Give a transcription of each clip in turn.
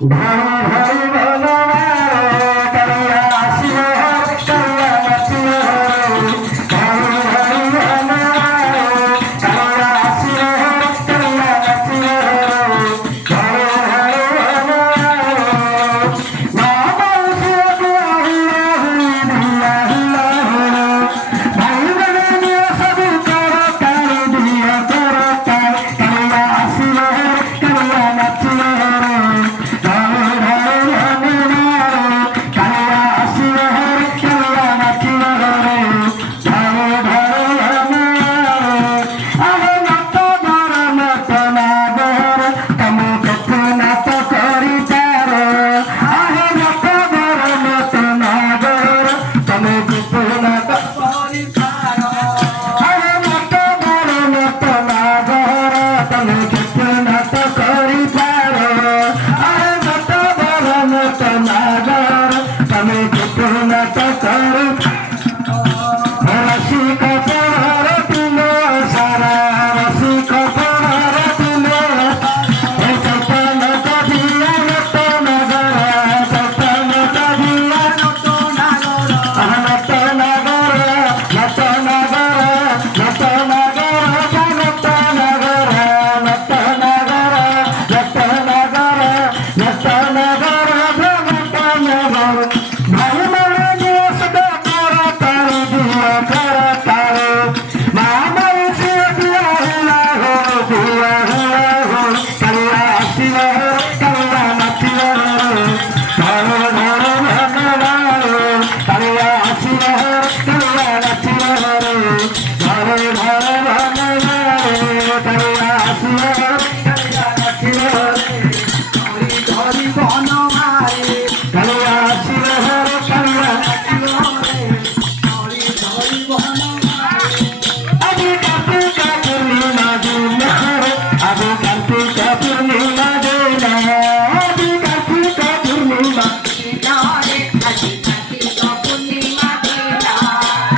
ভাই ভাই বলো কালিয়া আসিল কালিয়া নাচিল ভাই ভাই বলো কালিয়া আসিল কালিয়া নাচিল ভাই ভাই বলো মা বলছে ভাই বলে নিয়ে সবই করো কালি দিয়া করো কালিয়া আসিল কালিয়া নাচিল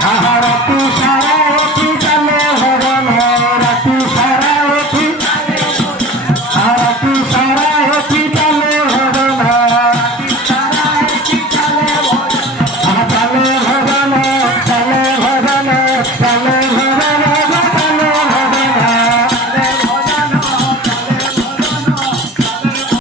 Ahara